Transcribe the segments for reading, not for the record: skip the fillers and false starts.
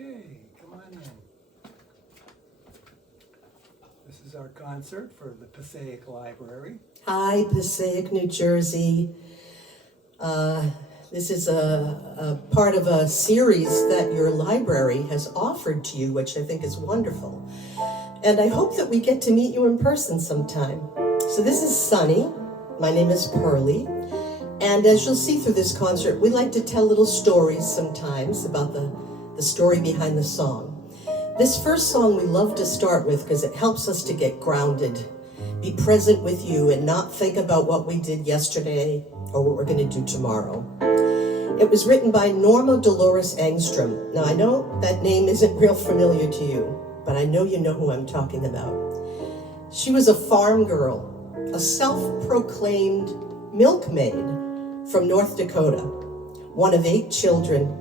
Okay, come on in. This is our concert for the Passaic Library. Hi, Passaic, New Jersey. This is a part of a series that your library has offered to you, which I think is wonderful. And I hope that we get to meet you in person sometime. So this is Sonny. My name is Perley. And as you'll see through this concert, we like to tell little stories sometimes about the story behind the song. This first song we love to start with because it helps us to get grounded, be present with you, and not think about what we did yesterday or what we're going to do tomorrow. It was written by Norma Dolores Engstrom. Now, I know that name isn't real familiar to you, but I know you know who I'm talking about. She was a farm girl, a self-proclaimed milkmaid from North Dakota, one of 8 children.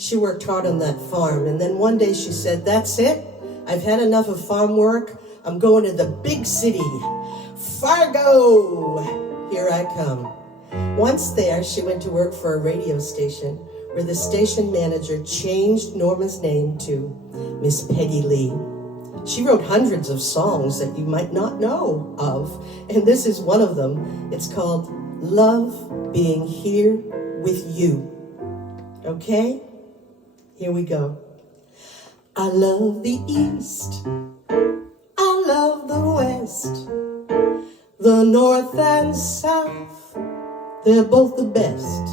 She worked hard on that farm, and then one day she said, "That's it. I've had enough of farm work. I'm going to the big city. Fargo! Here I come." Once there, she went to work for a radio station where the station manager changed Norma's name to Miss Peggy Lee. She wrote hundreds of songs that you might not know of, and this is one of them. It's called Love Being Here With You. Okay? Here we go. I love the East. I love the West. The North and South. They're both the best.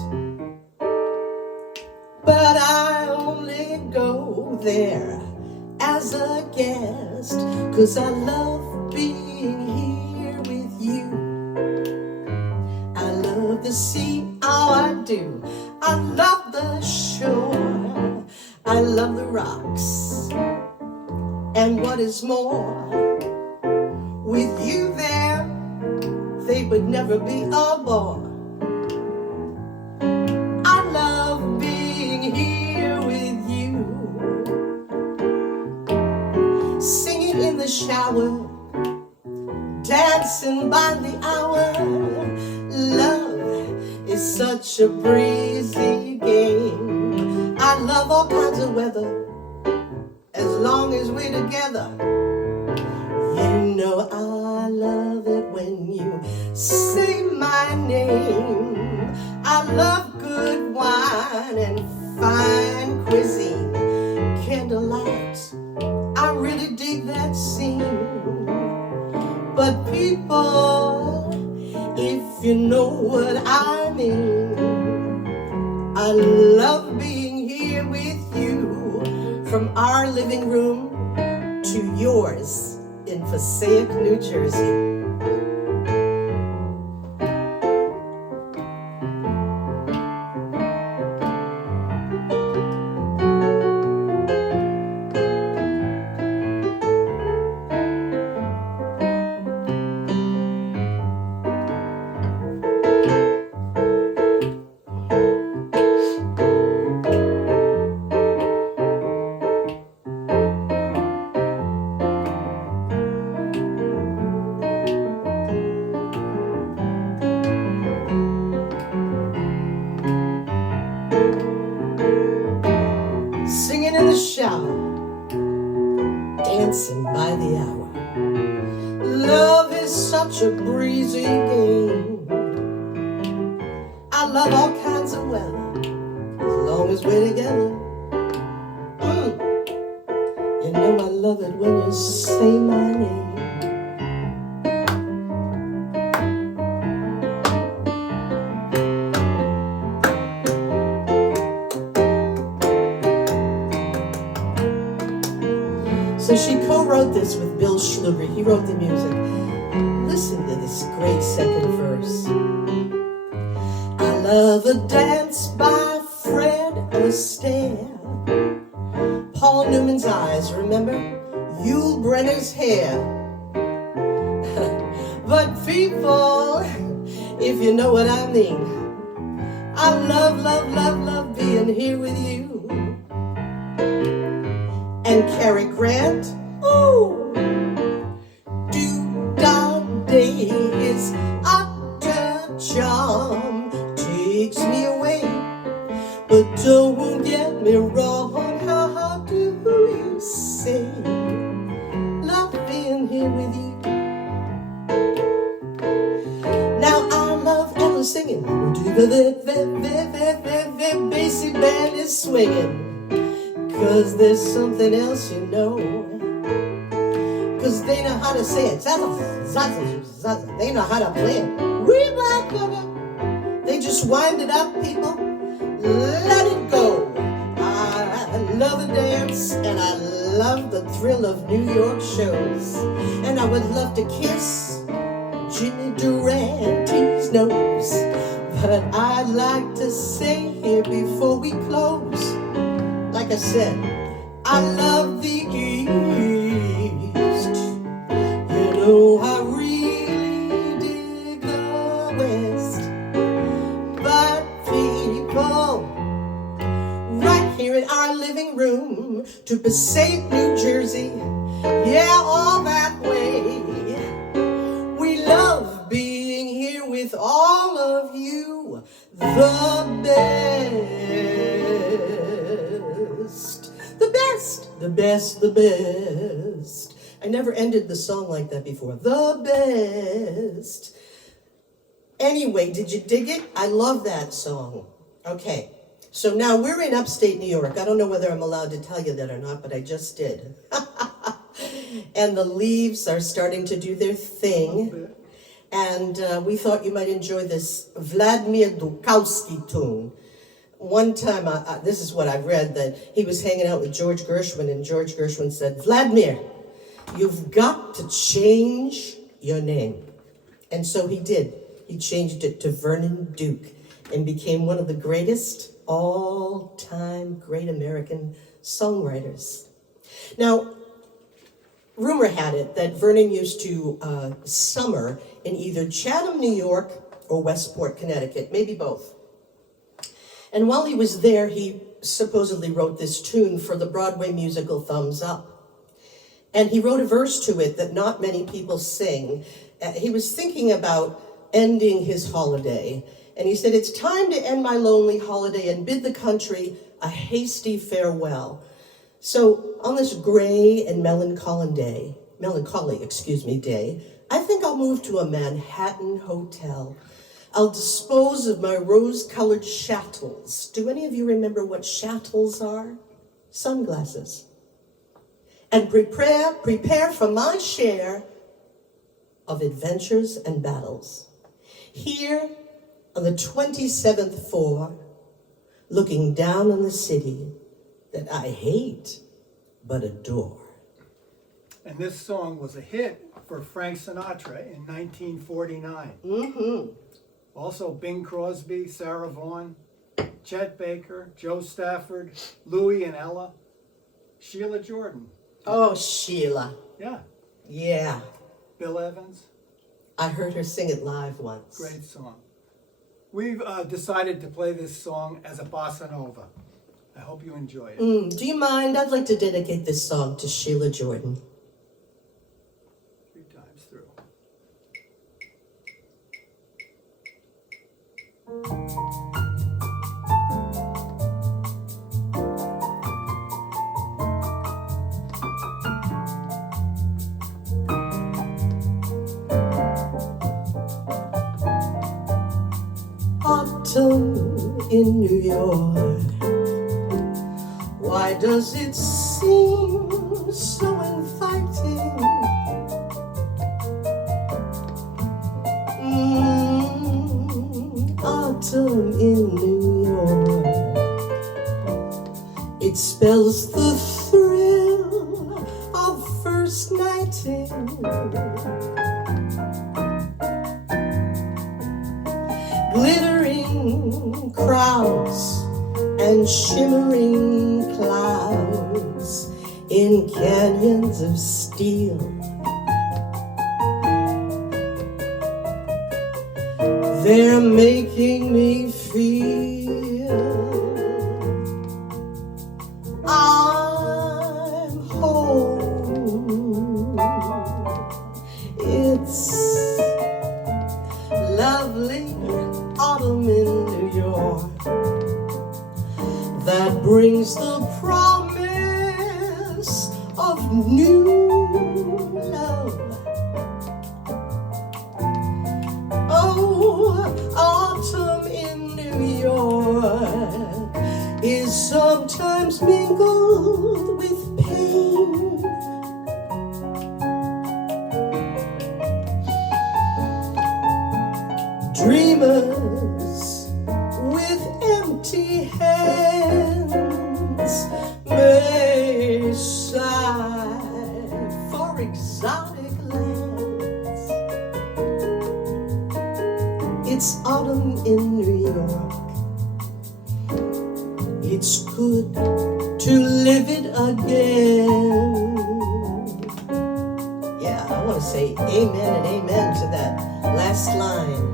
But I only go there as a guest, 'cause I love being here with you. I love the sea, oh I do. I love the shore. I love the rocks. And what is more, with you there, they would never be a bore. I love being here with you. Singing in the shower, dancing by the hour. Love is such a breezy game. I love all kinds of weather, as long as we're together. You know I love it when you say my name. I love good wine and fine cuisine. Candlelight, I really dig that scene. But people, if you know what I mean, I love being here with you, from our living room to yours in Passaic, New Jersey. Singing in the shower, dancing by the hour. Love is such a breezy game. I love all kinds of weather, as long as we're together. You know I love it when you say my name. So she co-wrote this with Bill Schluger. He wrote the music. Listen to this great second verse. I love a dance by Fred Astaire. Paul Newman's eyes, remember? Yul Brynner's hair. But people, if you know what I mean, I love, love, love, love being here with you. And Cary Grant, ooh, do-da-day, his utter charm takes me away. But don't get me wrong, what do you say? Love being here with you. Now I love Ella singing. The bassy band is swinging. 'Cause there's something else you know. 'Cause they know how to say it. Zaza, zaza, zaza. They know how to play it. They just wind it up, people. Let it go. I love a dance, and I love the thrill of New York shows. And I would love to kiss Jimmy Durante's nose. But I'd like to say here before we close, like I said, I love the East. You know, I really dig the West. But people, right here in our living room to Passaic, New Jersey, yeah, all that way, we love being here with all of you, the best. The best, the best, the best. I never ended the song like that before. The best. Anyway, did you dig it? I love that song. Okay, so now we're in upstate New York. I don't know whether I'm allowed to tell you that or not, but I just did. And the leaves are starting to do their thing. And we thought you might enjoy this Vladimir Dukowski tune. One time, this is what I've read, that he was hanging out with George Gershwin, and George Gershwin said, Vladimir, you've got to change your name. And so he did. He changed it to Vernon Duke and became one of the greatest all-time great American songwriters. Now, rumor had it that Vernon used to summer in either Chatham, New York, or Westport, Connecticut, maybe both. And while he was there, he supposedly wrote this tune for the Broadway musical Thumbs Up. And he wrote a verse to it that not many people sing. He was thinking about ending his holiday. And he said, it's time to end my lonely holiday and bid the country a hasty farewell. So on this gray and melancholy day, I think I'll move to a Manhattan hotel. I'll dispose of my rose-colored chattels. Do any of you remember what chattels are? Sunglasses. And prepare for my share of adventures and battles. Here on the 27th floor, looking down on the city that I hate but adore. And this song was a hit for Frank Sinatra in 1949. Mm-hmm. Also Bing Crosby, Sarah Vaughan, Chet Baker, Joe Stafford, Louie and Ella, Sheila Jordan. Oh, Sheila. Yeah. Yeah. Bill Evans. I heard her sing it live once. Great song. We've decided to play this song as a bossa nova. I hope you enjoy it. Do you mind? I'd like to dedicate this song to Sheila Jordan. 3 times through. Autumn in New York, why does it seem so inviting? Autumn in New York, it spells the thrill of first nighting. Glittering crowds and shimmering clouds in canyons of steel. They're making me feel I'm home. It's lovely autumn in New York that brings the promise new love. Oh, autumn in New York is sometimes mingled with pain. Dreamers with empty hands may sigh for exotic lands. It's autumn in New York. It's good to live it again. Yeah, I want to say amen and amen to that last line.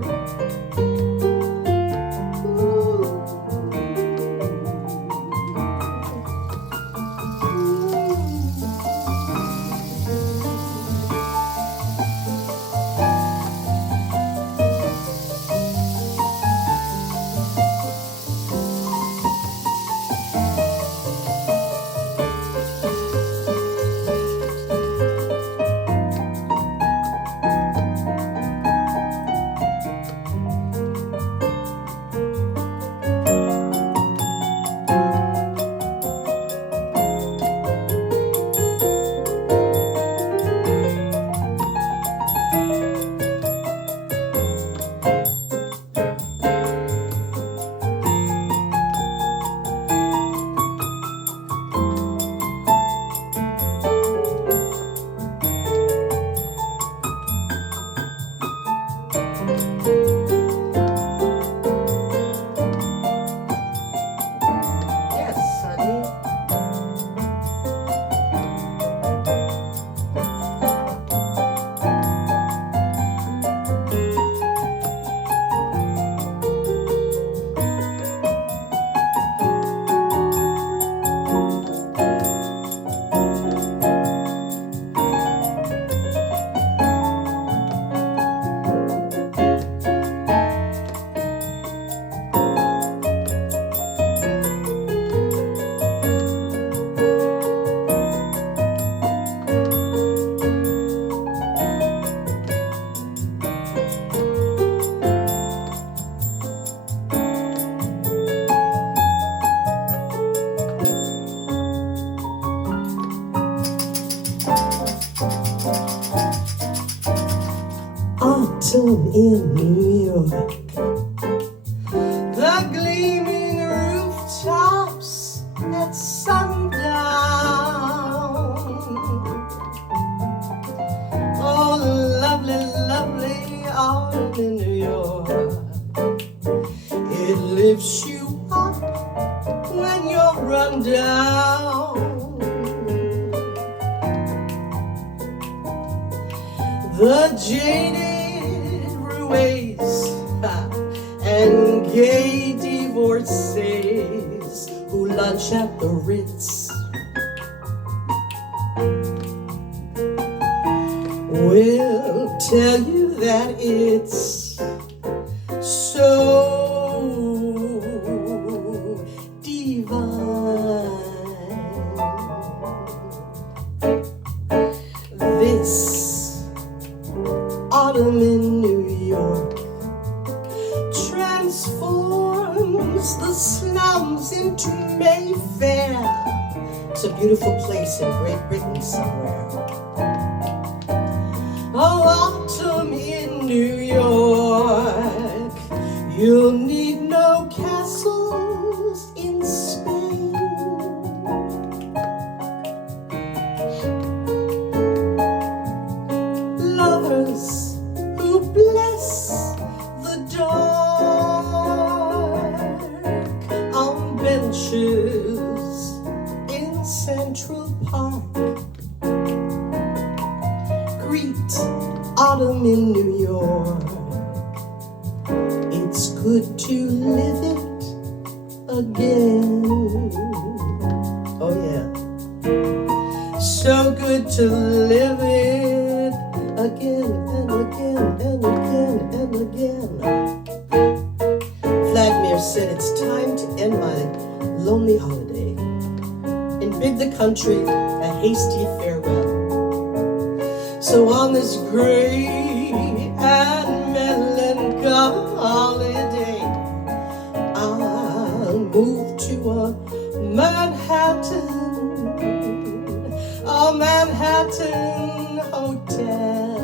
Autumn in New York, the gleaming rooftops at sundown. Oh, lovely, lovely autumn in New York. It lifts you up when you're run down. The jaded ruins and gay divorcees who lunch at the Ritz will tell you that it's so divine. This autumn in New York transforms the slums into Mayfair. It's a beautiful place in Great Britain somewhere. Oh, autumn in New York, you'll need no castles in Spain. Lovers who bless the dark on benches in Central Park. Greet autumn in New York. It's good to live it again. Oh yeah. So good to live it again and again and again and again. Vladimir said it's time to end my lonely holiday and bid the country a hasty farewell. So on this gray and melancholy day, I'll move to a Manhattan hotel.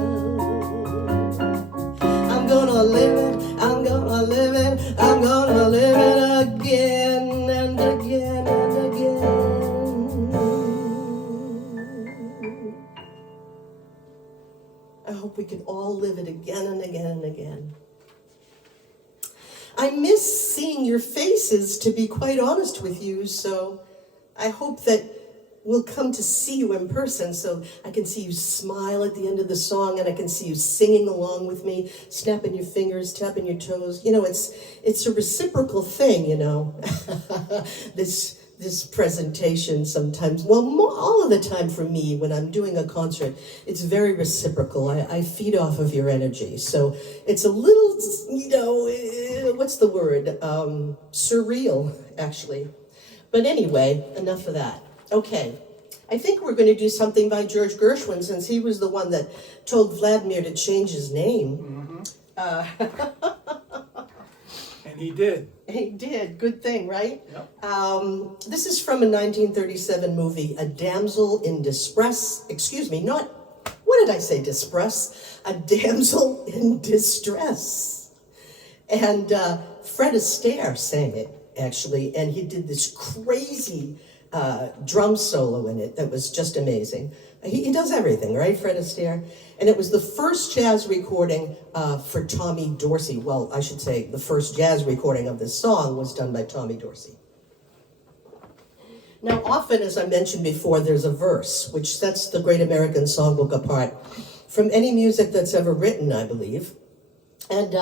I'm gonna live it, I'm gonna live it, I'm gonna live it again and again and again. I hope we can all live it again and again and again. I miss seeing your faces, to be quite honest with you, so I hope that we'll come to see you in person so I can see you smile at the end of the song and I can see you singing along with me, snapping your fingers, tapping your toes. You know, it's a reciprocal thing, you know, this presentation sometimes. Well, all of the time for me when I'm doing a concert, it's very reciprocal. I feed off of your energy. So it's a little, you know, what's the word? Surreal, actually. But anyway, enough of that. Okay, I think we're going to do something by George Gershwin since he was the one that told Vladimir to change his name. Mm-hmm. And he did. He did. Good thing, right? Yep. This is from a 1937 movie, A Damsel in Distress. Excuse me, not, what did I say, distress? A Damsel in Distress. And Fred Astaire sang it, actually, and he did this crazy drum solo in it that was just amazing. He does everything, right, Fred Astaire? And it was the first jazz recording for Tommy Dorsey. Well, I should say the first jazz recording of this song was done by Tommy Dorsey. Now, often, as I mentioned before, there's a verse, which sets the Great American Songbook apart from any music that's ever written, I believe. And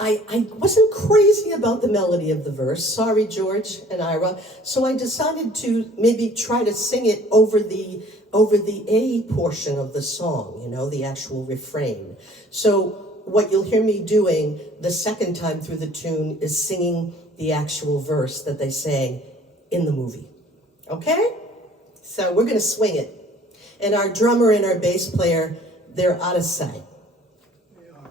I wasn't crazy about the melody of the verse. Sorry, George and Ira. So I decided to maybe try to sing it over the A portion of the song, you know, the actual refrain. So what you'll hear me doing the second time through the tune is singing the actual verse that they sang in the movie. Okay? So we're going to swing it. And our drummer and our bass player, they're out of sight. They are.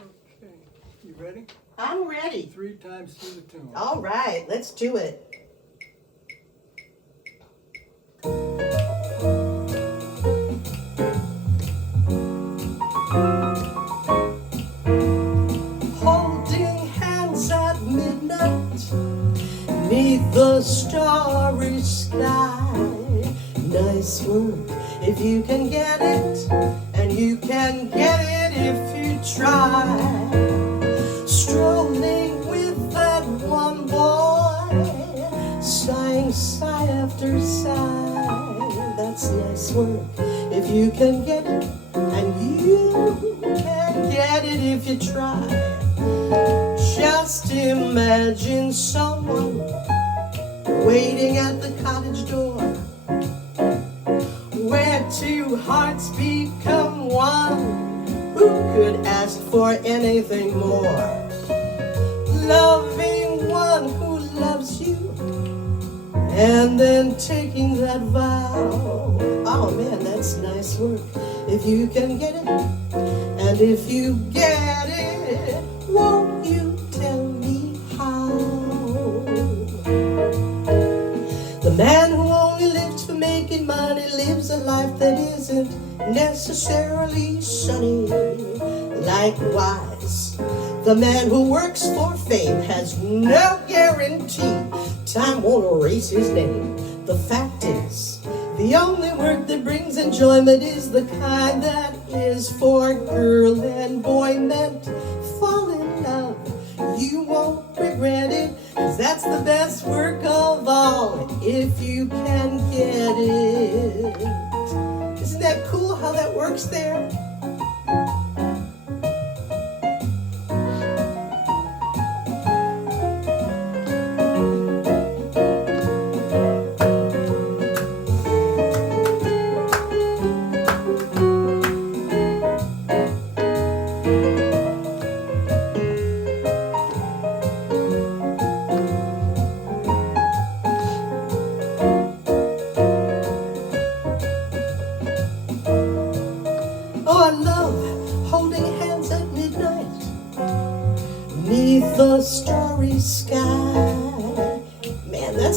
Okay. You ready? I'm ready. 3 times through the tune. All right, let's do it. Holding hands at midnight, 'neath the starry sky. Nice work if you can get it, and you can get it if you try. Strolling with that one boy, sighing sigh after sigh. That's nice work if you can get it, and you can get it if you try. Just imagine someone waiting at the cottage door, where 2 hearts become one. Who could ask for anything more? Loving one who loves you, and then taking that vow. Oh man, that's nice work if you can get it. And if you get it, won't you tell me how? The man who only lives for making money lives a life that isn't necessarily sunny. Likewise, the man who works for fame has no guarantee time won't erase his name. The fact is, the only work that brings enjoyment is the kind that is for girl and boy meant. Fall in love, you won't regret it, 'cause that's the best work of all, if you can get it. Isn't that cool how that works there?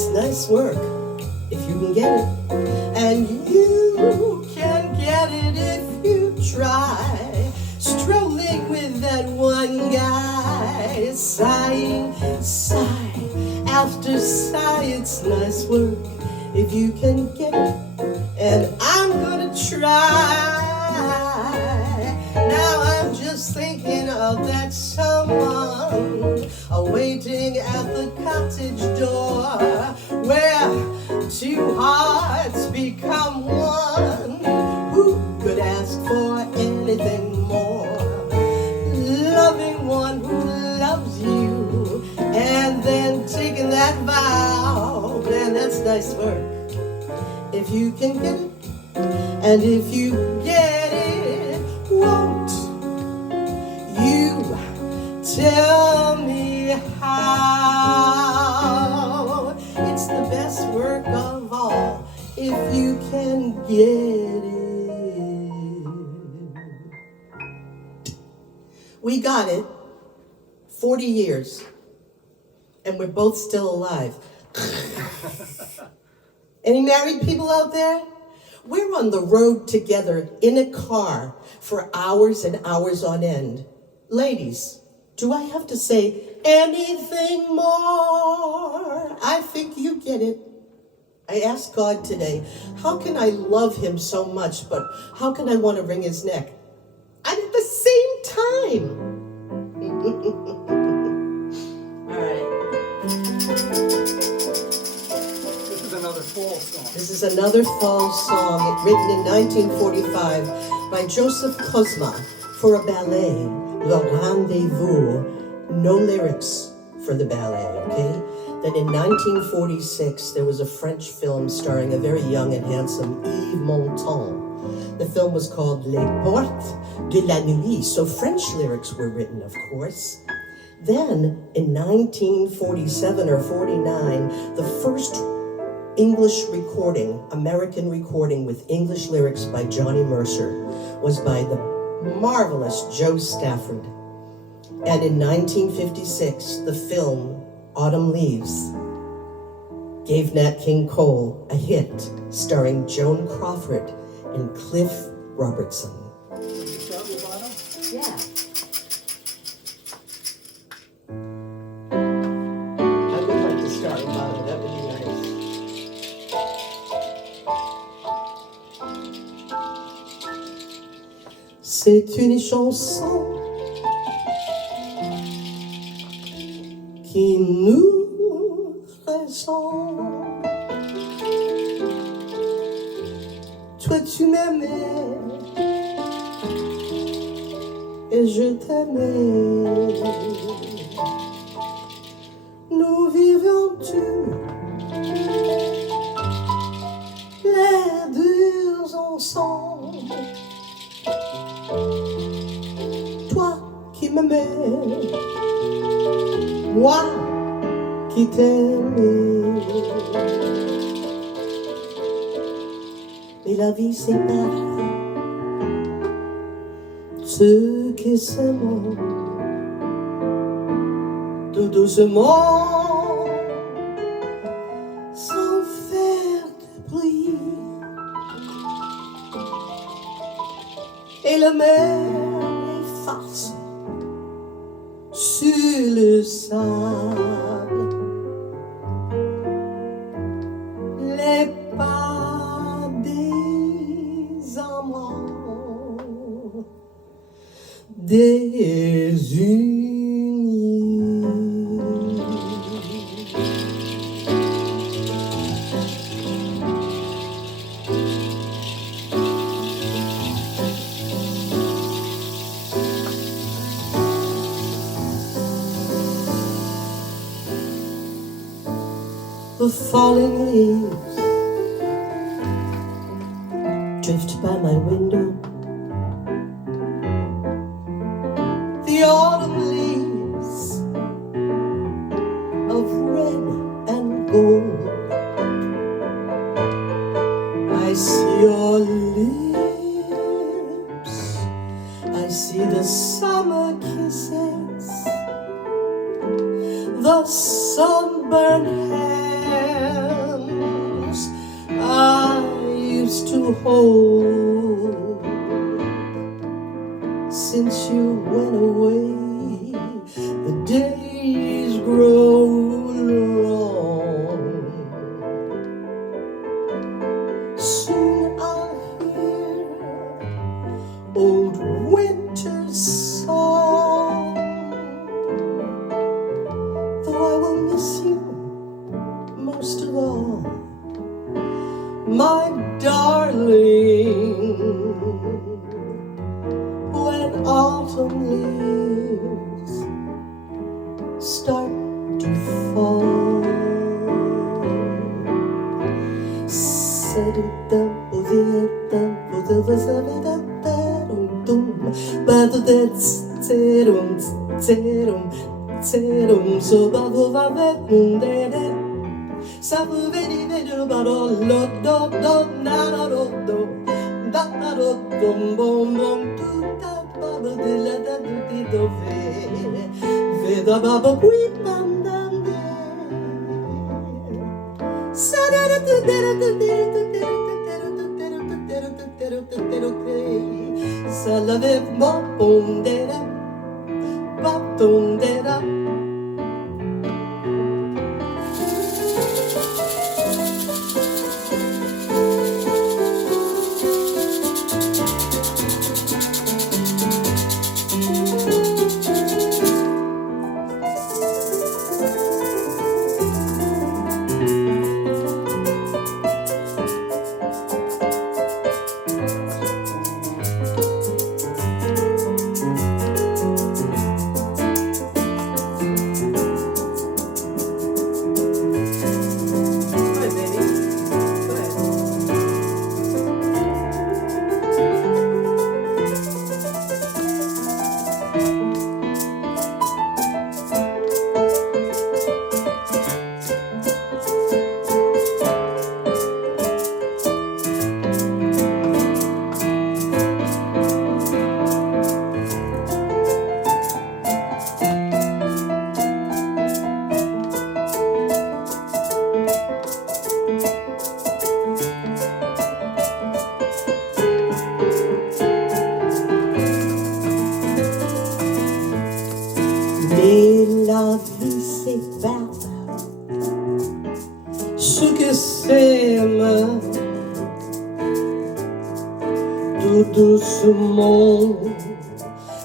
That's nice work, if you can get it. And you can get it if you try. Strolling with that one guy, sighing, sigh after sigh. It's nice work if you can get it. And I'm gonna try. Now I'm just thinking of that someone awaiting at the cottage door, where two hearts become one. Who could ask for anything more? Loving one who loves you, and then taking that vow. Man, that's nice work if you can get it. And if you get it, won't you tell me how? It's the best work of all if you can get it. We got it. 40 years. And we're both still alive. Any married people out there? We're on the road together in a car for hours and hours on end. Ladies, do I have to say anything more? I think you get it. I asked God today, how can I love him so much, but how can I want to wring his neck? And at the same time. All right. Another fall song. This is another fall song written in 1945 by Joseph Cosma for a ballet, Le Rendezvous. No lyrics for the ballet, okay? Then in 1946, there was a French film starring a very young and handsome Yves Montand. The film was called Les Portes de la Nuit, so French lyrics were written, of course. Then, in 1947 or 49, the first English recording, American recording with English lyrics by Johnny Mercer was by the marvelous Joe Stafford. And in 1956, the film Autumn Leaves gave Nat King Cole a hit starring Joan Crawford and Cliff Robertson. Can you start with Autumn? Yeah. I would like to start with Autumn, that would be nice. C'est une chanson qui nous ressemble. Toi tu m'aimais et je t'aimais. Nous vivions tous les deux ensemble. Toi qui m'aimais, moi qui t'aimais. Mais la vie sépare ceux qui s'aiment tout doucement, sans faire de bruit. Et la mer efface sur le sable les pas des amants désunis. The falling leaves drift by my window. The autumn leaves of red and gold. I see your lips, I see the summer kisses, the sunburned hair, hands I used to hold. Since you went away, the days grow long. Soon I'll hear old winter's song, though I will miss you most of all, my darling. When autumn leaves start to fall, mais la vie sépare ceux que s'aiment tout doucement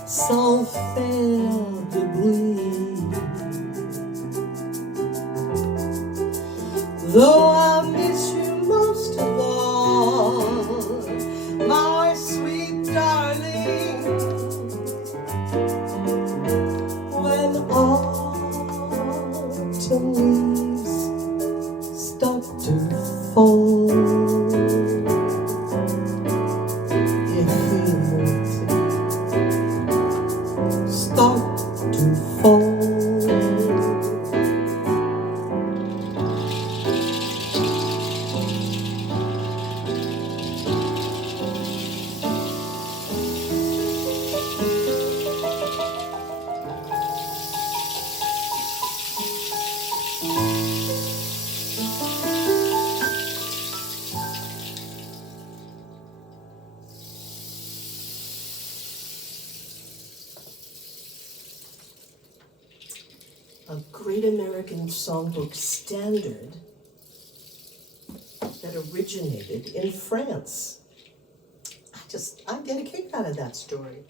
sans faire de bruit. Though I miss you most of all, my sweet darling, when autumn leaves start to fall, start to fall. A great American songbook standard that originated in France. I get a kick out of that story.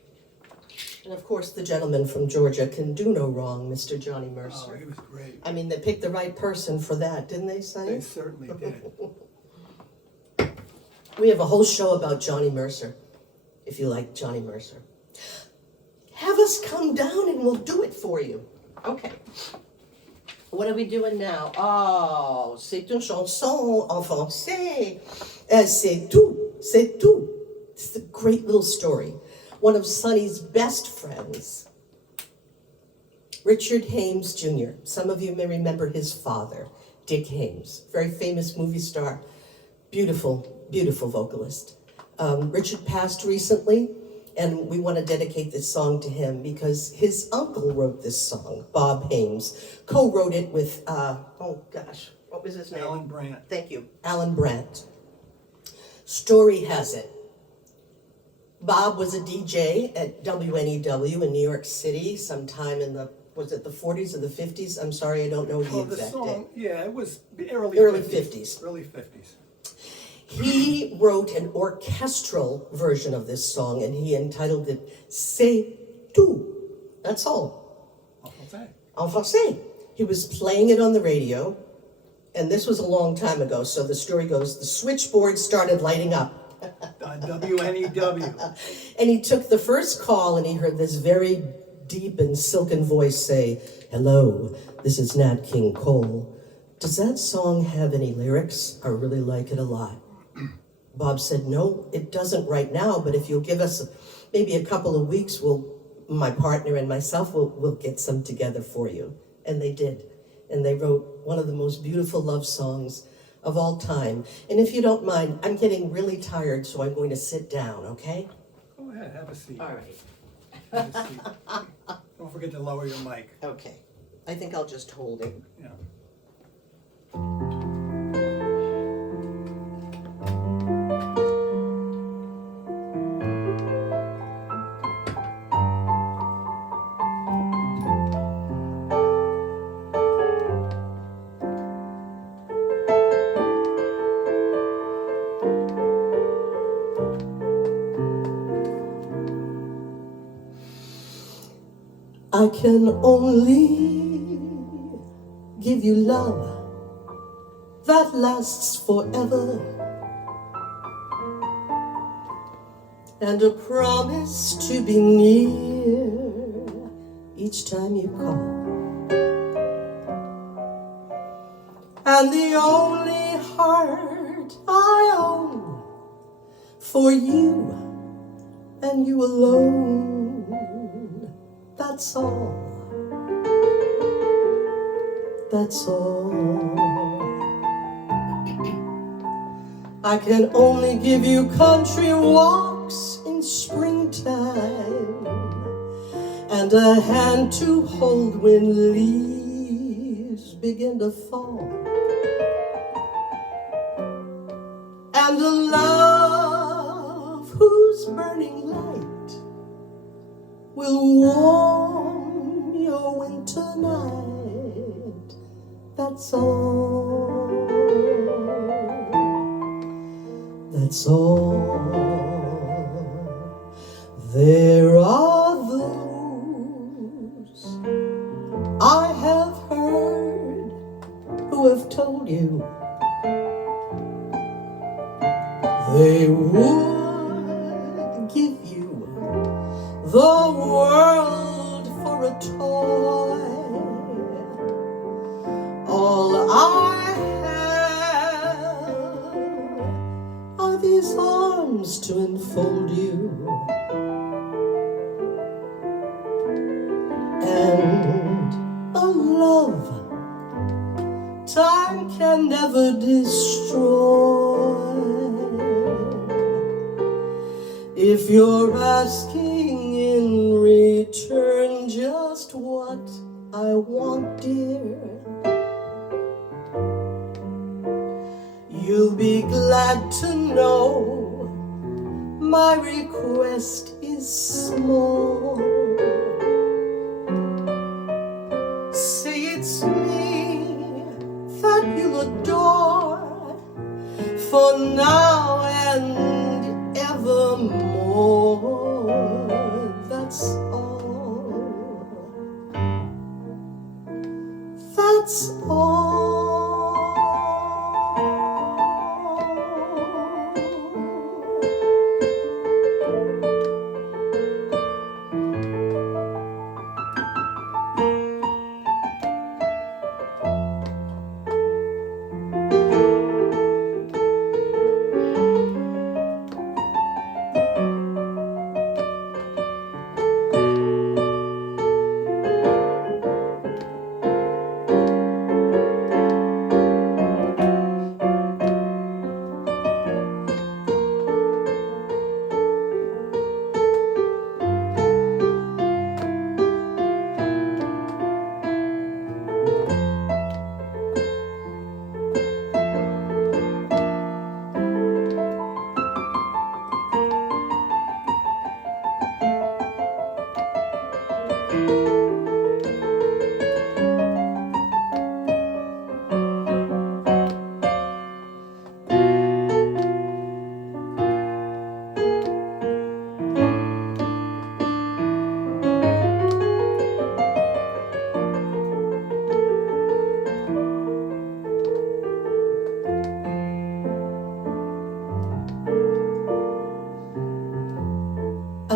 And of course, the gentleman from Georgia can do no wrong, Mr. Johnny Oh, Mercer. he was great. I mean, they picked the right person for that, didn't they, Sonny? They certainly did. We have a whole show about Johnny Mercer, if you like Johnny Mercer. Have us come down and we'll do it for you. Okay. What are we doing now? Oh, c'est une chanson en français. C'est tout. C'est tout. It's a great little story. One of Sonny's best friends, Richard Hames Jr. Some of you may remember his father, Dick Hames, very famous movie star, beautiful, beautiful vocalist. Richard passed recently, and we want to dedicate this song to him because his uncle wrote this song, Bob Hames, co-wrote it with, What was his name? Alan Brandt. Thank you. Alan Brandt. Story has it, Bob was a DJ at WNEW in New York City sometime in the, was it the 40s or the 50s? I'm sorry, I don't know the Well, the exact song, date. yeah, it was the early Early 50s. 50s. Early 50s. He wrote an orchestral version of this song and he entitled it C'est tout. That's all. En français. En français. He was playing it on the radio, and this was a long time ago, so the story goes, the switchboard started lighting up. On WNEW. And he took the first call and he heard this very deep and silken voice say, "Hello, this is Nat King Cole. Does that song have any lyrics? I really like it a lot." Bob said, "No, it doesn't right now, but if you'll give us maybe a couple of weeks, my partner and myself will get some together for you." And they did. And they wrote one of the most beautiful love songs of all time. And if you don't mind, I'm getting really tired, so I'm going to sit down, okay? Go ahead, have a seat. All right. Have a seat. Don't forget to lower your mic. Okay. I think I'll just hold it. Yeah. I can only give you love that lasts forever, and a promise to be near each time you call. And the only heart I own for you and you alone. That's all. That's all. I can only give you country walks in springtime and a hand to hold when leaves begin to fall, and a love whose burning light will warm your winter night. That's all. That's all. There are those I have heard who have told you they would give you the world for a toy. All I have are these arms to enfold you, and a love time can never destroy. If you're asking in return just what I want, dear, you'll be glad to know my request is small. Say it's me that you'll adore for now and evermore. That's all. That's all.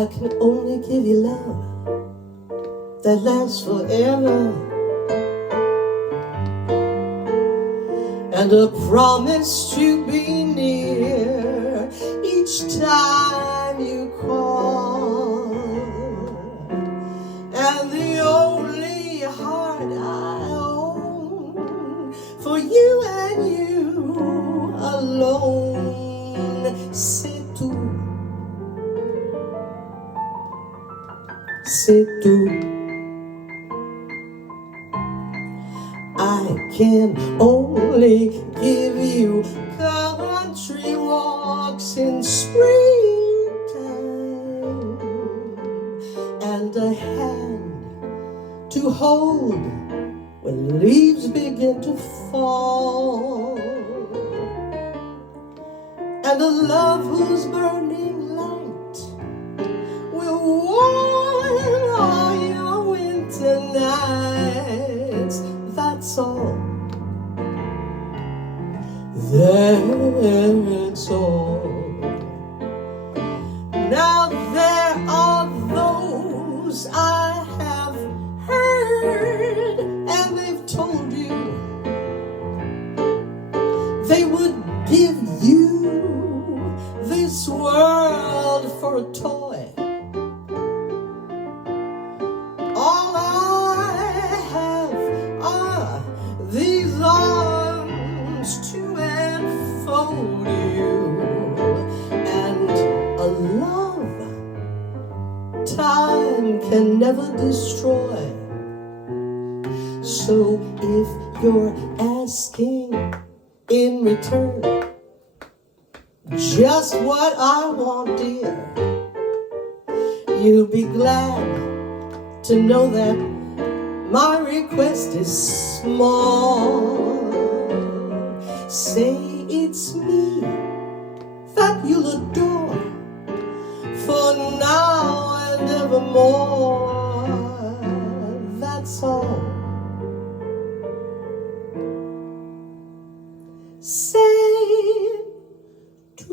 I can only give you love that lasts forever, and a promise to be near each time you call. And the only heart I own for you and you alone, c'est tout, c'est tout. I can only give you country walks in springtime and a hand to hold when leaves begin to fall, and a love whose burning light will warm all your winter nights. That's all. That's all. Now there are those I have heard, and they've told you they would give you this world for a toy. All I have are these arms to enfold you, and a love time can never destroy. So if you're asking in return just what I want, dear, you'll be glad to know that my request is small. Say it's me that you'll adore for now and evermore. That's all. Say to.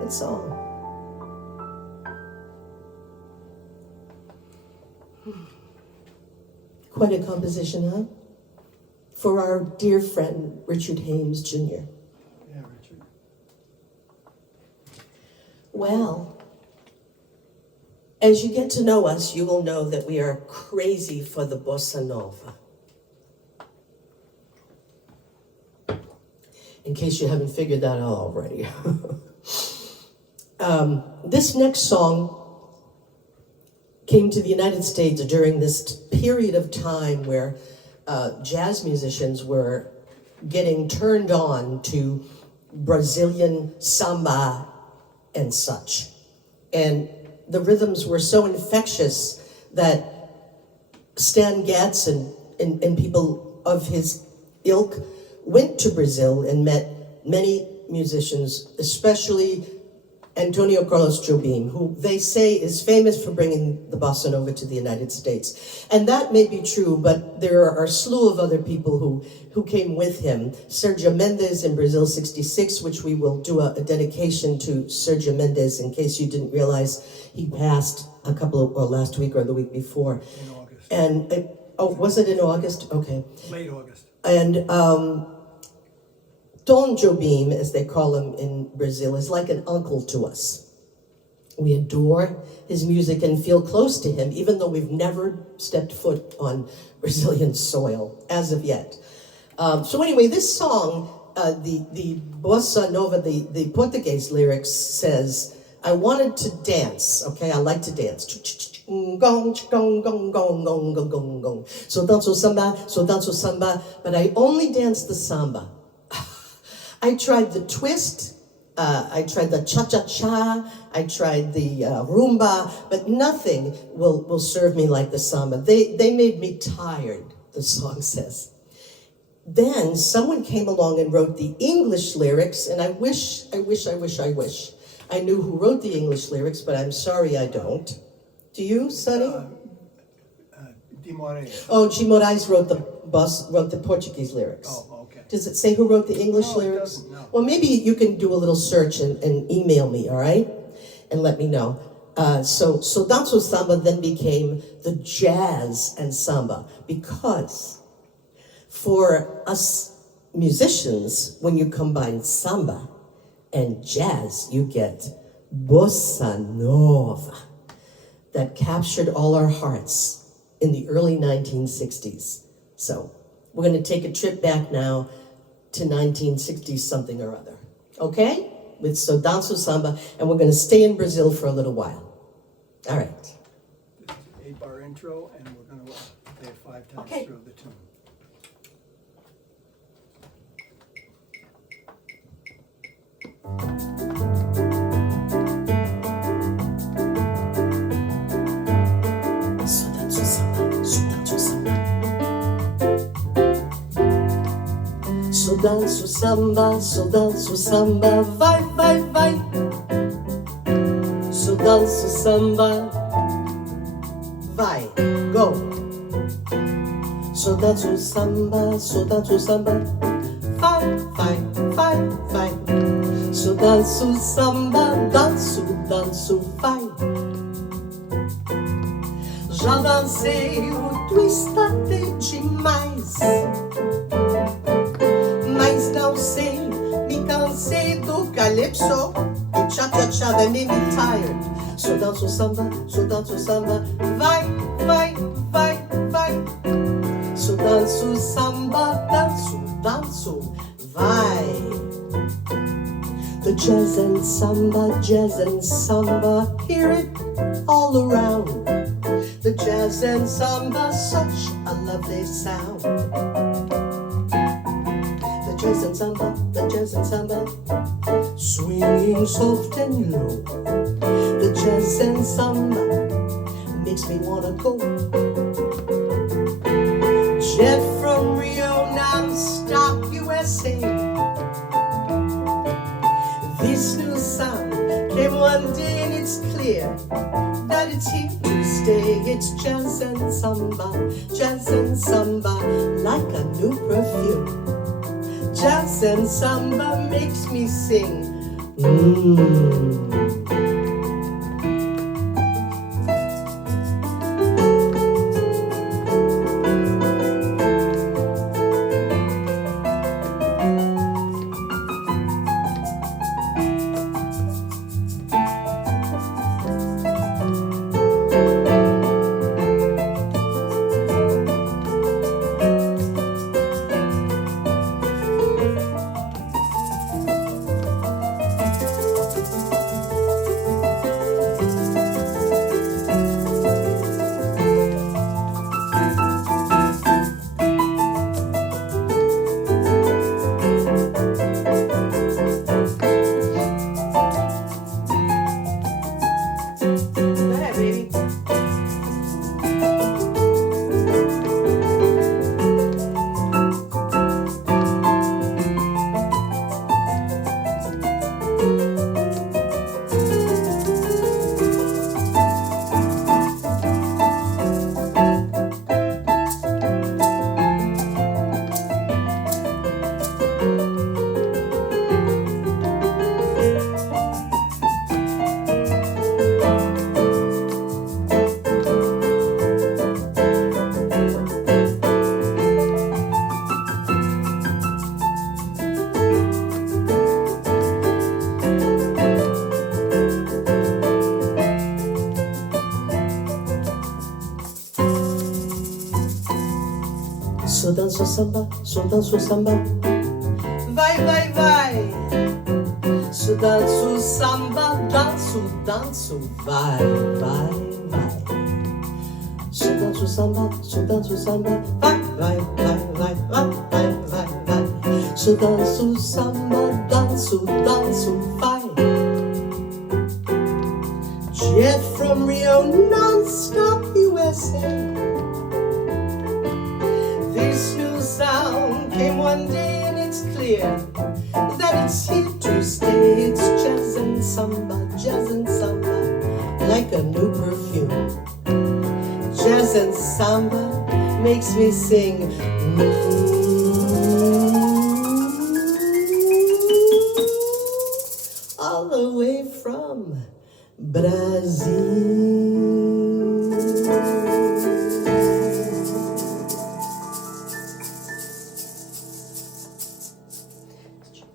That's all. Quite a composition, huh? For our dear friend, Richard Hames, Jr. Yeah, Richard. Well, as you get to know us, you will know that we are crazy for the bossa nova. In case you haven't figured that out already. This next song came to the United States during this period of time where jazz musicians were getting turned on to Brazilian samba and such. And the rhythms were so infectious that Stan Getz and people of his ilk went to Brazil and met many musicians, especially Antonio Carlos Jobim, who they say is famous for bringing the bossa nova to the United States. And that may be true, but there are a slew of other people who came with him. Sergio Mendes in Brazil 66, which we will do a dedication to Sergio Mendes in case you didn't realize he passed or last week or the week before. In August. And, was it in August? Okay. Late August. And Don Jobim, as they call him in Brazil, is like an uncle to us. We adore his music and feel close to him, even though we've never stepped foot on Brazilian soil as of yet. So anyway, this song, the bossa nova, the Portuguese lyrics says, I wanted to dance, okay? I like to dance. Gong, gong, gong, gong, gong, gong, gong, gong. So danzo samba, but I only danced the samba. I tried the twist, I tried the cha-cha-cha, I tried the rumba, but nothing will serve me like the samba. They made me tired, the song says. Then someone came along and wrote the English lyrics, and I wish I knew who wrote the English lyrics, but I'm sorry I don't. Do you, Sonny? Guimarães. Oh, G. Moraes wrote the Portuguese lyrics. Oh, okay. Does it say who wrote the English No, it lyrics? doesn't, no. Well, maybe you can do a little search and email me, all right? And let me know. So Danço Samba then became the jazz and samba, because for us musicians, when you combine samba and jazz, you get bossa nova that captured all our hearts in the early 1960s. So we're going to take a trip back now to 1960 something or other, okay? With So Danço Samba, and we're going to stay in Brazil for a little while. All right. This is an 8-bar intro, and we're going to play it 5 times Okay. through the tune. So Danço Samba, So Danço Samba. So danço samba, so danço samba, vai, vai, vai. So danço samba, vai, go. So danço samba, vai, vai, vai, vai. So danço samba, danço, vai. Já dancei o twist até demais, mas não sei, me cansei do calypso. E cha-cha-cha that made me tired. So danço samba, vai, vai, vai, vai. So danço samba, danço, vai. The jazz and samba, hear it all around. The jazz and samba, such a lovely sound. The jazz and samba, swinging soft and low. The jazz and samba makes me wanna go. Jet from Rio, non-stop USA. This new sound came one day and it's clear that it's here to stay. It's jazz and samba, like a new perfume. Jazz and samba makes me sing. Go ahead, baby. So danço samba, vai, vai, vai. So danço samba, danço, vai, vai, vai. So danço samba, vai, vai, vai, vai, vai, vai, vai, vai. So danço samba, danço, vai. Jet from Rio, non-stop USA. This new sound came one day and it's clear that it's here to stay. It's jazz and samba, like a new perfume. jazz and samba makes me sing. All the way from Brazil.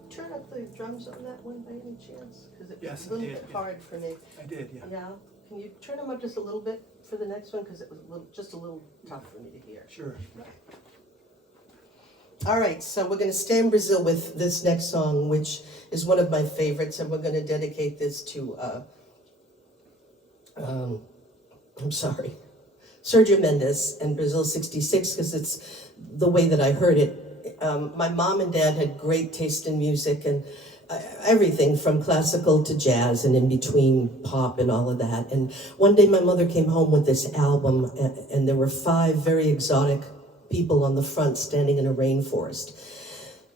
Turn up the drums on that one by any chance? Because it Yes, was a little I did, bit yeah. hard for me. I did, yeah. Yeah, can you turn them up just a little bit for the next one? Because it was just a little tough for me to hear. Sure. All right, so we're going to stay in Brazil with this next song, which is one of my favorites, and we're going to dedicate this to, Sergio Mendes and Brazil 66, because it's the way that I heard it. My mom and dad had great taste in music, and everything from classical to jazz and in between pop and all of that. And one day my mother came home with this album, and there were 5 very exotic people on the front standing in a rainforest.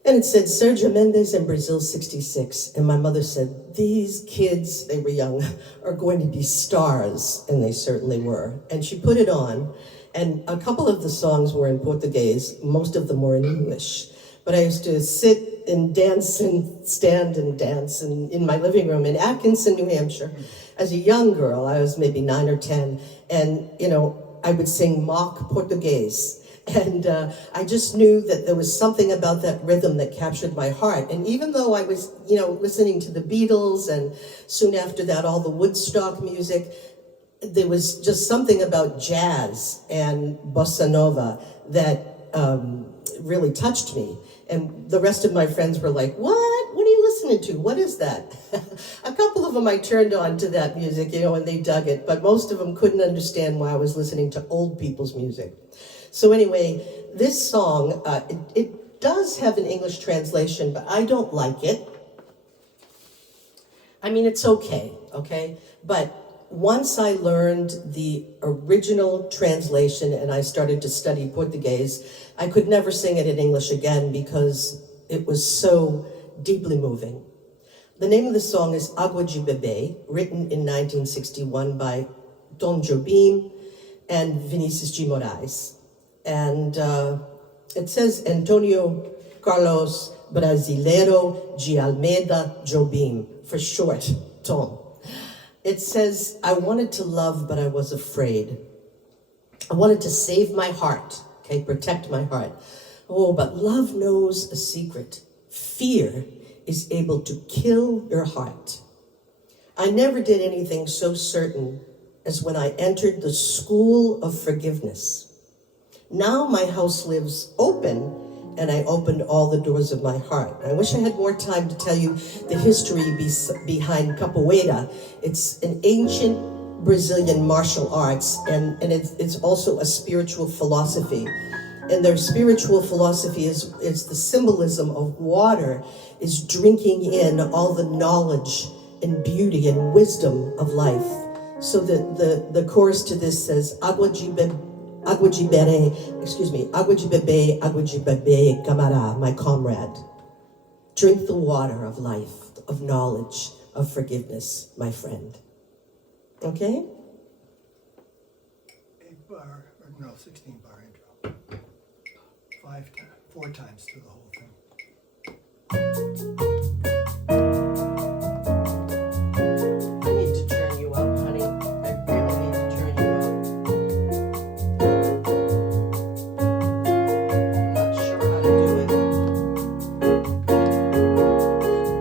And it said Sergio Mendes and Brazil 66. And my mother said, these kids, they were young, are going to be stars. And they certainly were. And she put it on. And a couple of the songs were in Portuguese. Most of them were in English. But I used to sit and dance and stand and dance in my living room in Atkinson, New Hampshire. As a young girl, I was maybe 9 or 10. And, I would sing mock Portuguese. And I just knew that there was something about that rhythm that captured my heart. And even though I was, listening to the Beatles and soon after that all the Woodstock music, there was just something about jazz and bossa nova that really touched me. And the rest of my friends were like, what? What are you listening to? What is that? A couple of them I turned on to that music, and they dug it. But most of them couldn't understand why I was listening to old people's music. So anyway, this song, it does have an English translation, but I don't like it. I mean, it's okay? But once I learned the original translation and I started to study Portuguese, I could never sing it in English again because it was so deeply moving. The name of the song is Água de Bebê, written in 1961 by Tom Jobim and Vinícius de Moraes. And it says Antonio Carlos Brasileiro de Almeida Jobim, for short, Tom. It says, I wanted to love, but I was afraid. I wanted to save my heart, protect my heart. Oh, but love knows a secret. Fear is able to kill your heart. I never did anything so certain as when I entered the school of forgiveness. Now my house lives open, and I opened all the doors of my heart. I wish I had more time to tell you the history behind capoeira. It's an ancient Brazilian martial arts, and it's also a spiritual philosophy. And their spiritual philosophy is the symbolism of water is drinking in all the knowledge and beauty and wisdom of life. So the chorus to this says, Água de bebê, camará, my comrade. Drink the water of life, of knowledge, of forgiveness, my friend. Okay? 8-bar, or no, 16-bar intro. 4 times through the whole thing. I need to turn you up, honey. I really need to turn you up. I'm not sure how to do it.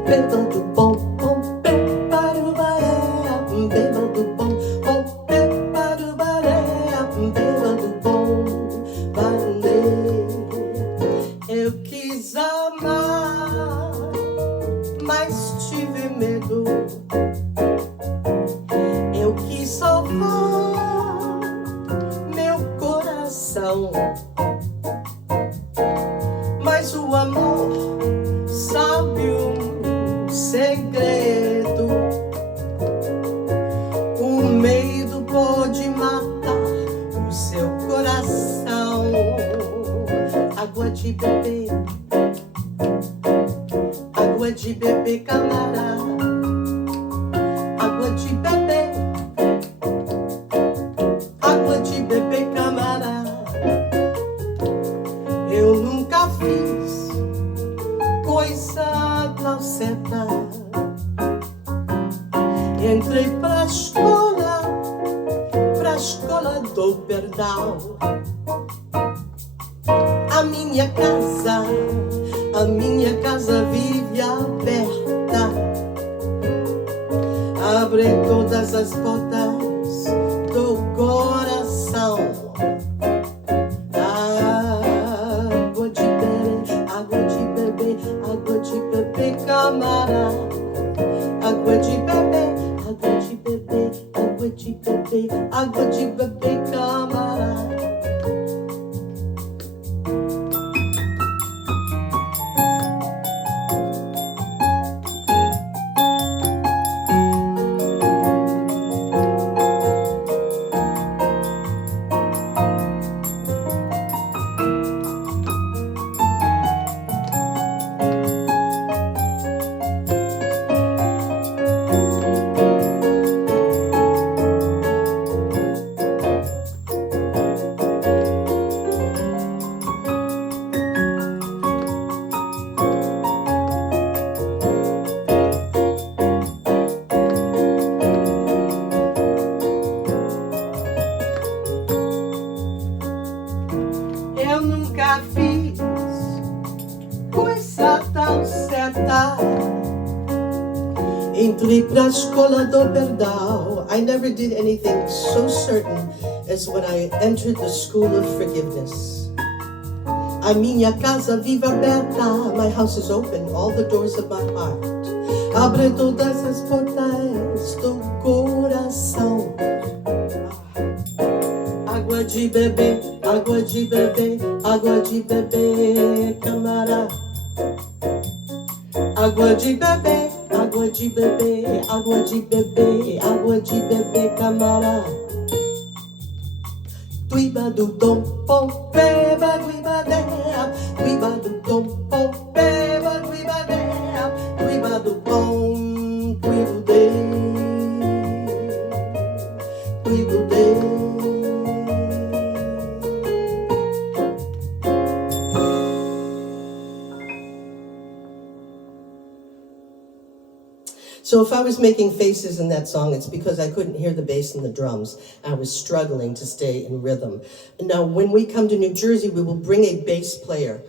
Beba do bom, bom, beba do baré, beba do bom, bom, beba do baré, beba do bom, baré. Eu quis amar, mas tive medo. Eu quis salvar meu coração, mas o amor sabe um segredo. O medo pode matar o seu coração. Água de bebê, água de bebê, camarada. Água de bebê, água de bebê, Portal. A minha casa vive aberta. Abre todas as portas do coração. Água de beber, camarada. Água de beber, camarada. Eu nunca fiz coisa tão certa. Entrei pra escola do perdão. I never did anything so certain as when I entered the school of forgiveness. A minha casa vive aberta. My house is open, all the doors of my heart. Abre todas as portas do coração. Água de beber, camarada. Água de beber, camarada. Tuiba do dom, pom, beba, tuiba dea. Tuiba do dom, pom, beba, tuiba dea. Tuiba do pom, tuibo de. Tuibo de. So if I was making faces in that song, it's because I couldn't hear the bass and the drums. I was struggling to stay in rhythm. Now, when we come to New Jersey, we will bring a bass player,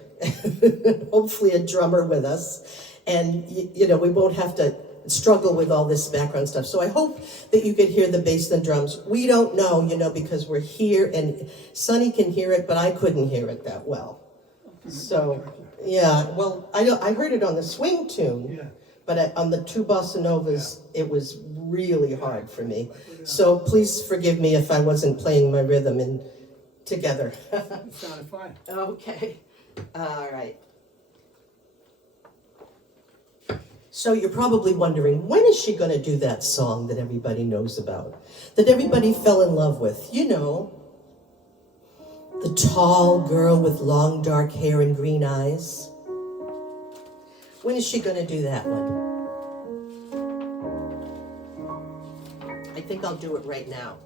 hopefully a drummer with us, and you know, we won't have to struggle with all this background stuff. So I hope that you could hear the bass and drums. We don't know, you know, because we're here, and Sonny can hear it, but I couldn't hear it that well. So, yeah, well, I heard it on the swing tune. Yeah. But on the two bossa novas, it was really hard for me. So please forgive me if I wasn't playing my rhythm in together. It sounded fine. Okay, all right. So you're probably wondering, when is she going to do that song that everybody knows about, that everybody fell in love with? You know, the tall girl with long dark hair and green eyes. When is she going to do that one? I think I'll do it right now.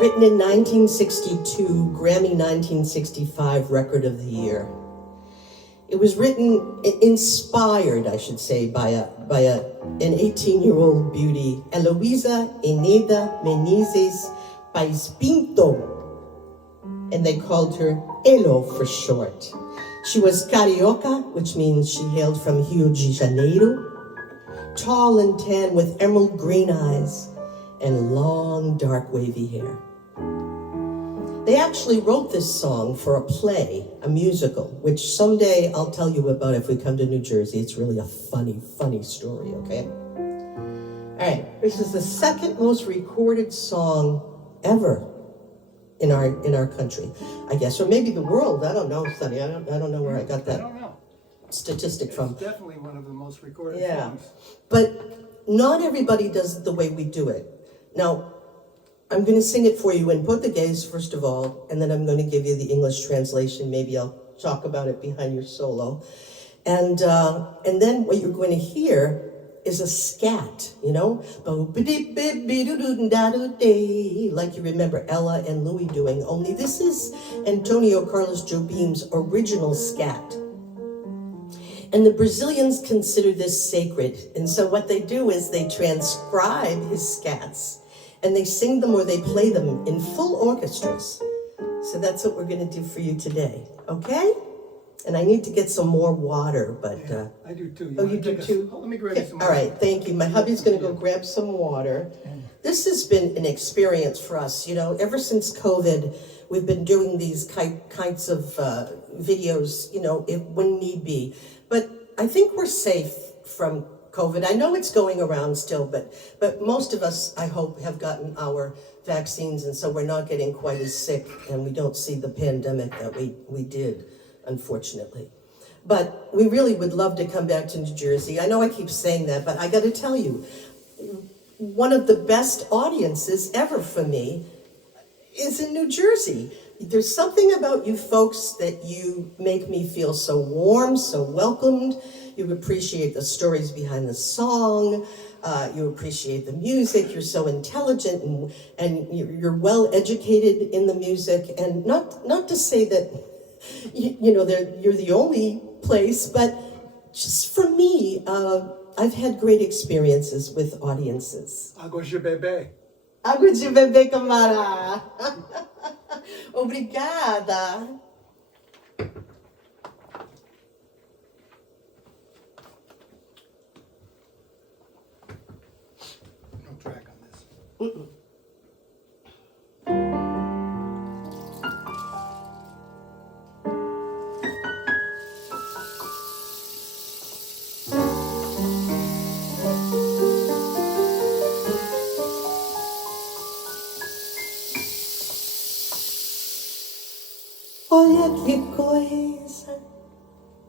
Written in 1962, Grammy 1965 Record of the Year. It was written, inspired, I should say, by an 18-year-old beauty, Eloisa Eneda Menezes Pais Pinto, and they called her Elo for short. She was carioca, which means she hailed from Rio de Janeiro, tall and tan with emerald green eyes and long, dark, wavy hair. They actually wrote this song for a play, a musical, which someday I'll tell you about if we come to New Jersey. It's really a funny, funny story, okay? All right, this is the second most recorded song ever in our country, I guess, or maybe the world. I don't know, Sonny. I don't know where I got I that don't know. statistic from. It's definitely one of the most recorded Yeah, songs. but not everybody does it the way we do it. Now, I'm going to sing it for you in Portuguese, first of all, and then I'm going to give you the English translation. Maybe I'll talk about it behind your solo. And then what you're going to hear is a scat, you know? Like you remember Ella and Louie doing, only this is Antonio Carlos Jobim's original scat. And the Brazilians consider this sacred. And so what they do is they transcribe his scats and they sing them or they play them in full orchestras. So that's what we're going to do for you today, okay? And I need to get some more water, but... I do too. Oh, you do too? Let me grab you some All right, thank you. My hubby's going to go grab some water. This has been an experience for us. You know, ever since COVID, we've been doing these kinds of videos, you know, when need be. But I think we're safe from COVID. I know it's going around still, but most of us, I hope, have gotten our vaccines, and so we're not getting quite as sick, and we don't see the pandemic that we did, unfortunately. But we really would love to come back to New Jersey. I know I keep saying that, but I got to tell you, one of the best audiences ever for me is in New Jersey. There's something about you folks that you make me feel so warm, so welcomed. You appreciate the stories behind the song. You appreciate the music. You're so intelligent and you're well educated in the music. And not to say that you know you're the only place, but just for me, I've had great experiences with audiences. Água de bebê. Água de bebê, camarada. Obrigada. No track on this. Olha que coisa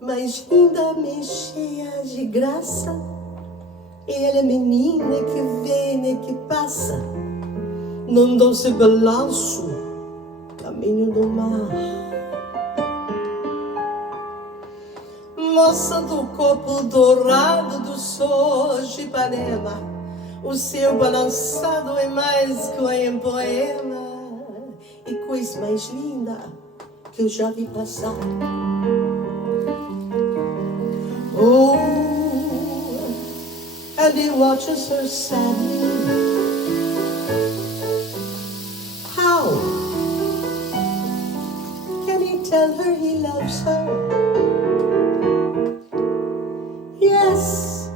mais linda, me cheia de graça. Ela é menina que vem e que passa num doce balanço, caminho do mar. Moça do corpo dourado do sol de Ipanema, o seu balançado é mais que um poema. E coisa mais linda que eu já vi passar. Oh, and he watches her sadly. How can he tell her he loves her? Yes,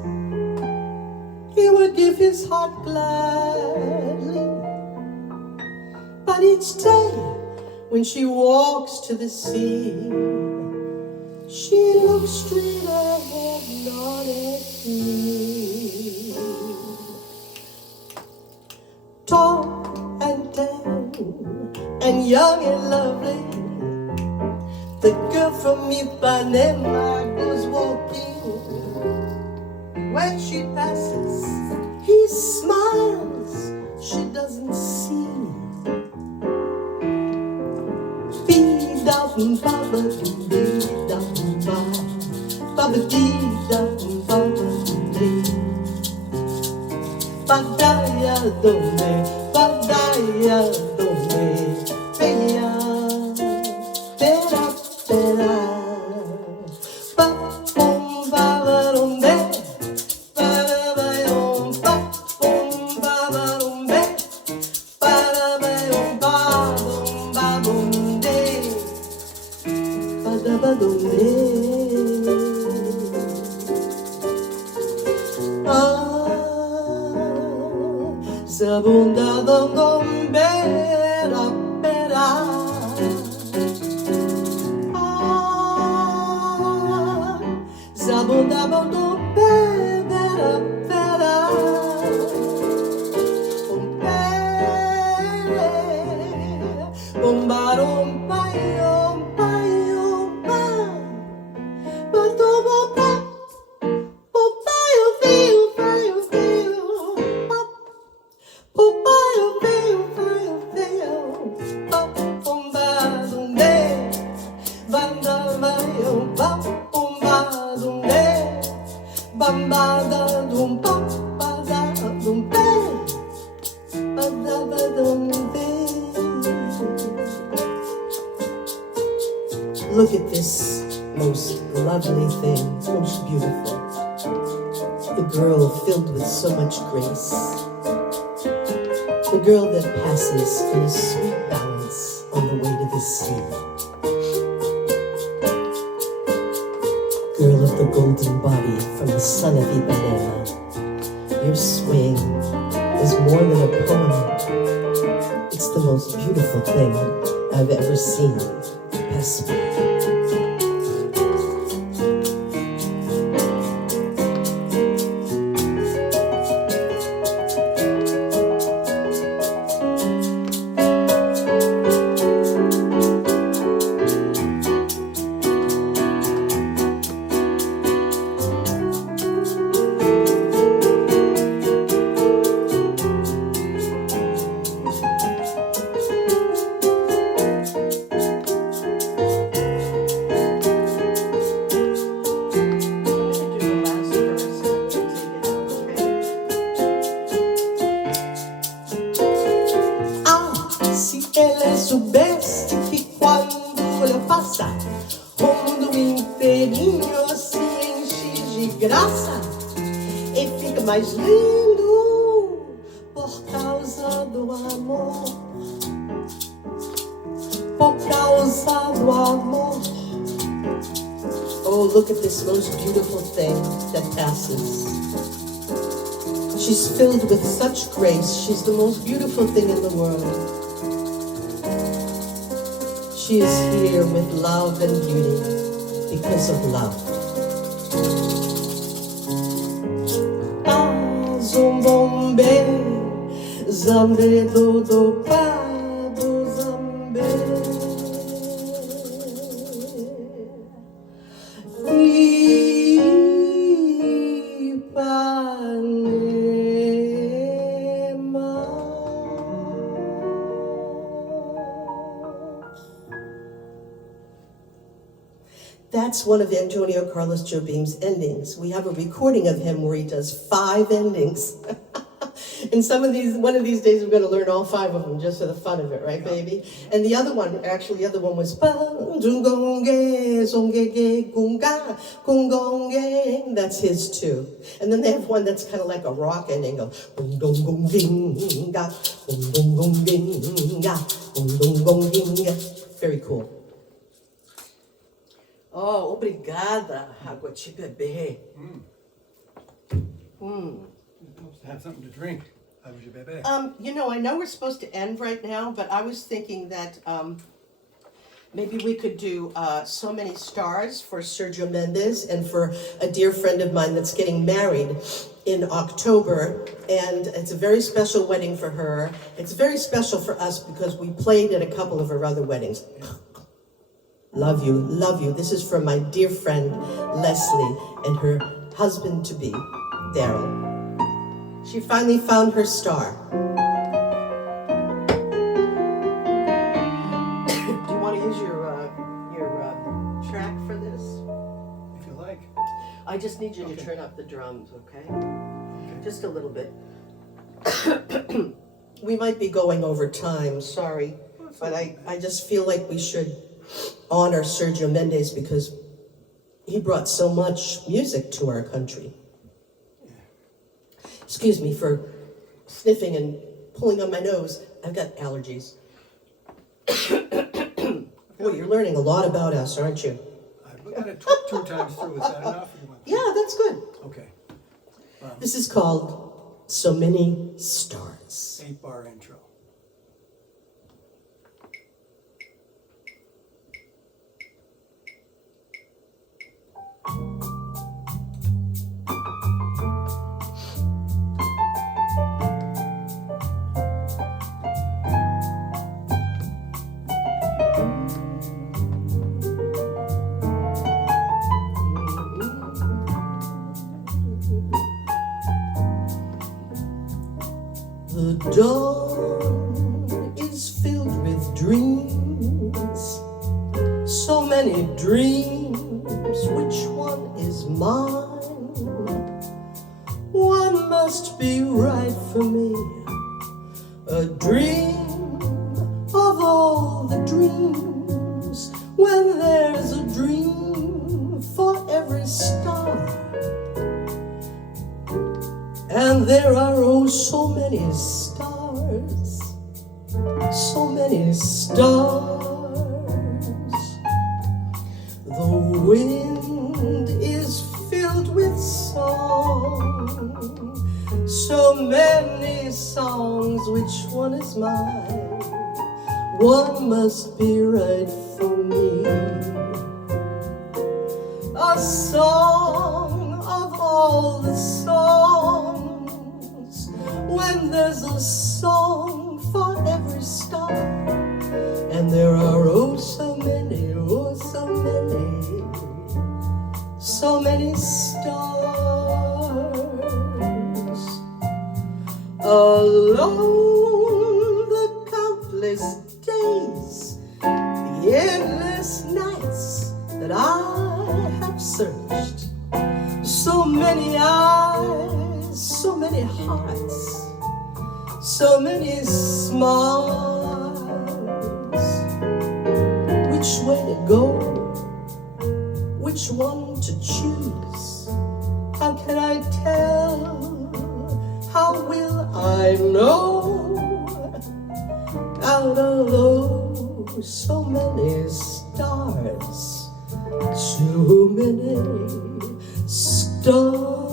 he would give his heart gladly, but each day when she walks to the sea, she looks straight ahead, not at me. Tall and tan and young and lovely, the girl from Ipanema goes walking. When she passes, he smiles, she doesn't see. Baba dee da ba, baba dee da baba dee. Badaya donde, peya, pera, pera. Ba bom baba donde, para bayom, ba bom baba donde, para bayom, ba bom de. Zabunda dom bera bera. Zabunda dom bera bera. Bombarom payom payom pa. Batoba bambada dum Look at this most lovely thing, most beautiful. The girl filled with so much grace. The girl that passes in a sweet balance on the way to the sea. Girl of the golden body from the son of Ipanema. Your swing is more than a poem. It's the most beautiful thing I've ever seen. Passaic. Soubesse que quando ela passa, o mundo inteirinho se enche de graça e fica mais lindo por causa do amor, por causa do amor. Oh, look at this most beautiful thing that passes. She's filled with such grace. She's the most beautiful thing in the world. She is here with love and beauty because of love. Ah, zombombe, zambe do pa do zambe. That's one of Antonio Carlos Jobim's endings. We have a recording of him where he does 5 endings. And one of these days we're going to learn all 5 of them just for the fun of it, right, baby? And the other one was that's his too. And then they have one that's kind of like a rock ending, very cool. Oh, obrigada, água de bebê. You're supposed to have something to drink. Água de bebê. I know we're supposed to end right now, but I was thinking that maybe we could do So Many Stars for Sergio Mendes and for a dear friend of mine that's getting married in October. And it's a very special wedding for her. It's very special for us because we played at a couple of her other weddings. Love you, love you. This is from my dear friend, Leslie, and her husband-to-be, Daryl. She finally found her star. Do you want to use your track for this? If you like. I just need you to turn up the drums, okay? Just a little bit. We might be going over time, sorry. But I just feel like we should honor Sergio Mendes because he brought so much music to our country. Excuse me for sniffing and pulling on my nose. I've got allergies. Boy, you're learning a lot about us, aren't you? We got it 2 times through. Is that enough? Yeah, that's good. Okay. This is called So Many Stars. 8-bar intro. The dawn is filled with dreams, so many dreams, which one is mine? One must be right for me, a dream of all the dreams, when there's many stars, so many stars. The wind is filled with song, so many songs, which one is mine? One must be right for me. A song of all the songs, when there's a song for every star. And there are oh so many stars. Alone the countless days, the endless nights that I have searched. So many eyes, so many hearts, so many smiles. Which way to go? Which one to choose? How can I tell? How will I know? Out of those so many stars, so many stars.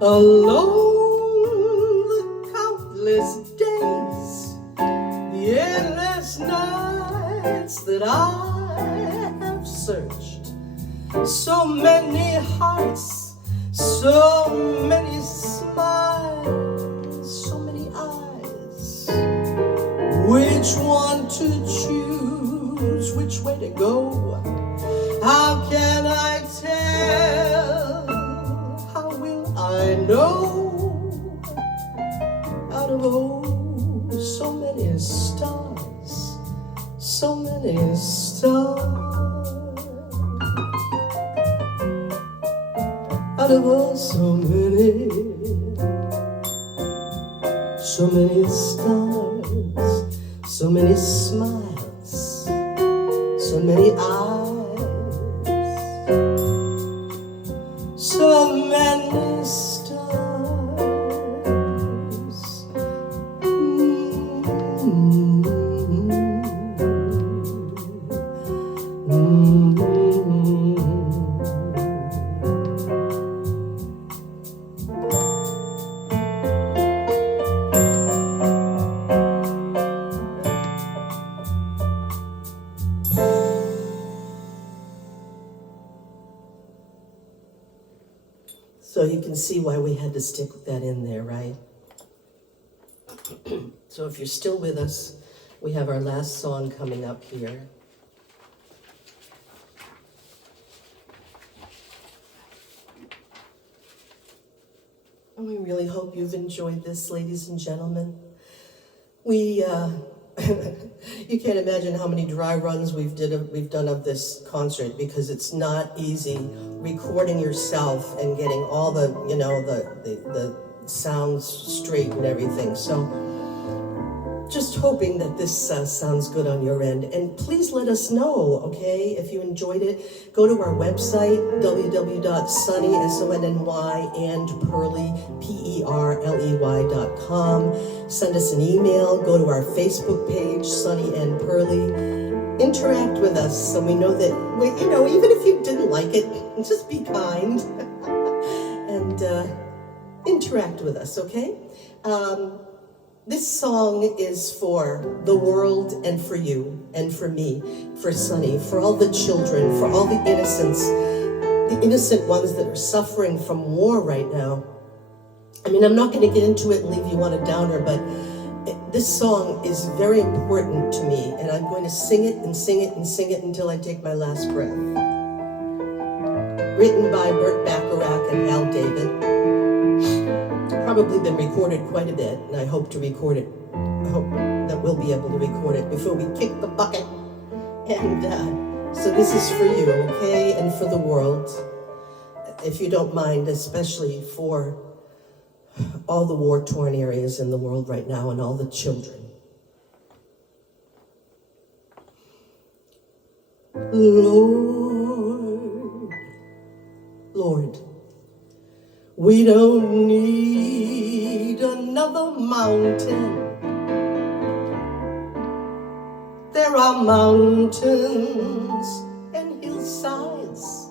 Alone the countless days, the endless nights that I have searched. So many hearts, so many smiles, so many eyes. Which one to choose? Which way to go? How can I tell? How will I know? Out of oh, so many stars, so many stars. Out of oh, so many stars, so many smiles, so many eyes, so many stars. So you can see why we had to stick that in there, right? So if you're still with us, we have our last song coming up here. And we really hope you've enjoyed this, ladies and gentlemen. We, you can't imagine how many dry runs we've done of this concert, because it's not easy recording yourself and getting all the, the sounds straight and everything. So just hoping that this sounds good on your end. And please let us know, okay, if you enjoyed it. Go to our website, www.sonny, S-O-N-N-Y, and Perley, P-E-R-L-E-Y.com. Send us an email. Go to our Facebook page, Sonny and Perley. Interact with us so we know that, even if you didn't like it, just be kind. And interact with us, okay? This song is for the world and for you and for me, for Sonny, for all the children, for all the innocent ones that are suffering from war right now. I mean, I'm not going to get into it and leave you on a downer, but this song is very important to me, and I'm going to sing it and sing it and sing it until I take my last breath. Written by Burt Bacharach and Al David. Probably been recorded quite a bit, and I hope to record it. I hope that we'll be able to record it before we kick the bucket. And so this is for you, okay, and for the world, if you don't mind, especially for all the war-torn areas in the world right now and all the children. Lord, we don't need another mountain. There are mountains and hillsides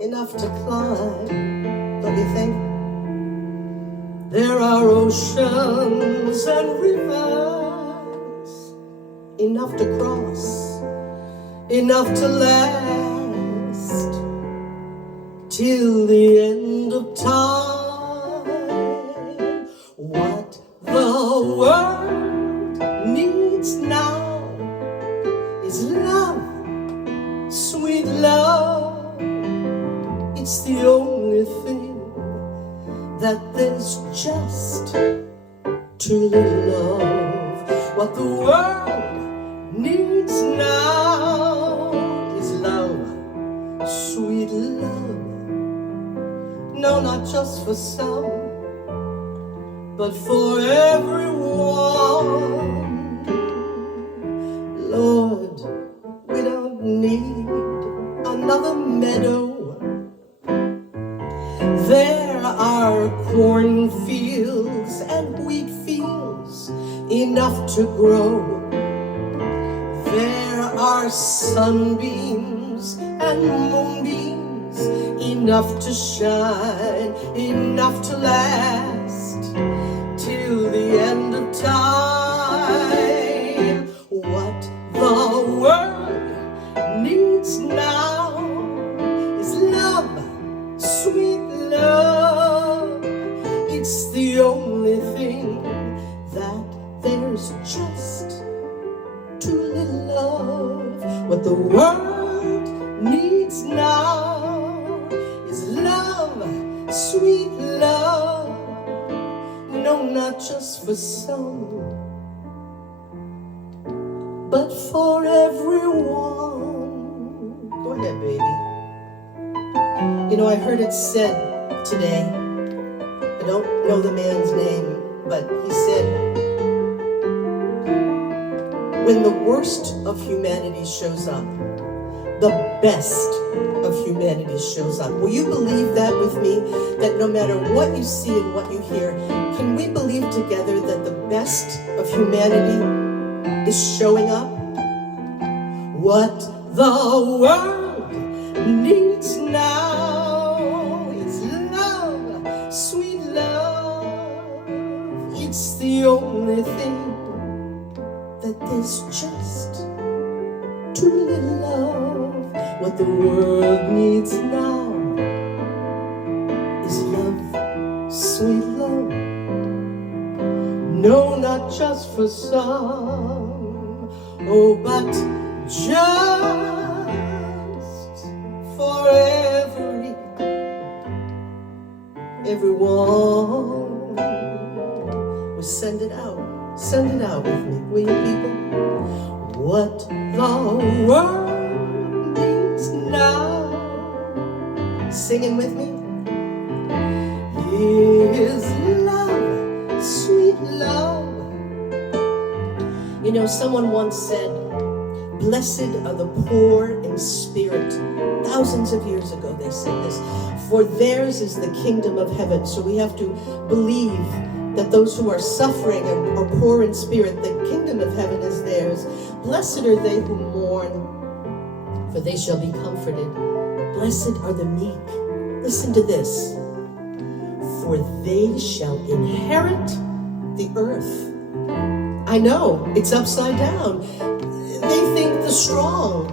enough to climb, don't you think? There are oceans and rivers enough to cross, enough to last till the end of time. What the world needs now is love, sweet love. It's the only thing that there's just too little of. What the world needs now is love, sweet love. No, not just for some, but for everyone. Lord, we don't need another meadow. There are cornfields and wheat fields enough to grow. There are sunbeams and moonbeams enough to shine, enough to last till the end of time. What the world needs now is love, sweet love. It's the only thing that there's just too little of. What the world needs now is love, sweet love. No, not just for some, but for everyone. Go ahead, baby. I heard it said today, I don't know the man's name, but he said, when the worst of humanity shows up, the best of humanity shows up. Will you believe that with me? That no matter what you see and what you hear, can we believe together that the best of humanity is showing up? What the world needs now is love, sweet love. It's the only thing that there's just too little of. What the world needs now is love, sweet love. No, not just for some, oh, but just for everyone. We send it out with me, will you people? What the world needs now, singing with me, is love, sweet love. You know, someone once said, "Blessed are the poor in spirit." Thousands of years ago they said this. "For theirs is the kingdom of heaven." So we have to believe that those who are suffering and are poor in spirit, the kingdom of heaven is theirs. "Blessed are they who mourn, for they shall be comforted. Blessed are the meek." Listen to this. "For they shall inherit the earth." I know, it's upside down. They think the strong,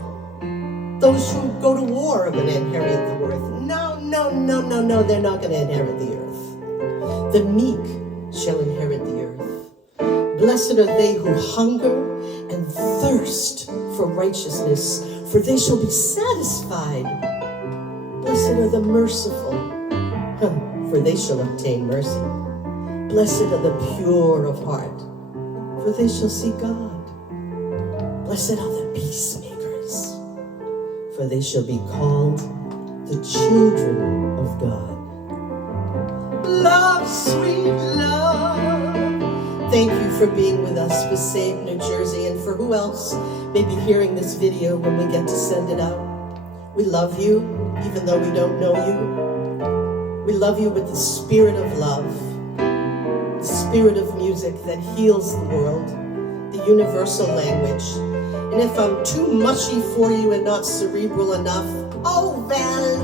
those who go to war, are going to inherit the earth. No, they're not going to inherit the earth. The meek shall inherit the earth. "Blessed are they who hunger and thirst for righteousness, for they shall be satisfied. Blessed are the merciful, for they shall obtain mercy. Blessed are the pure of heart, for they shall see God. Blessed are the peacemakers, for they shall be called the children of God." Love, sweet love. Thank you for being with us, Passaic, New Jersey, and for who else may be hearing this video when we get to send it out. We love you, even though we don't know you. We love you with the spirit of love, the spirit of music that heals the world, the universal language. And if I'm too mushy for you and not cerebral enough, oh well,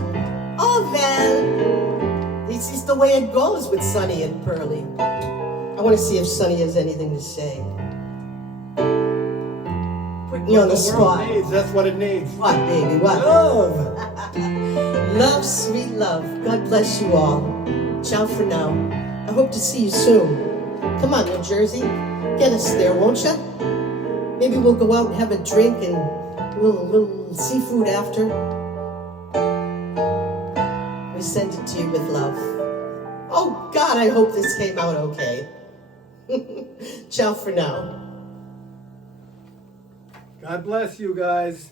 this is the way it goes with Sonny and Perley. I want to see if Sonny has anything to say. Putting you on the spot. That's what it needs. What, baby, what? Love. Love, sweet love. God bless you all. Ciao for now. I hope to see you soon. Come on, New Jersey. Get us there, won't you? Maybe we'll go out and have a drink and a little seafood after. We send it to you with love. Oh, God, I hope this came out okay. Ciao for now. God bless you guys.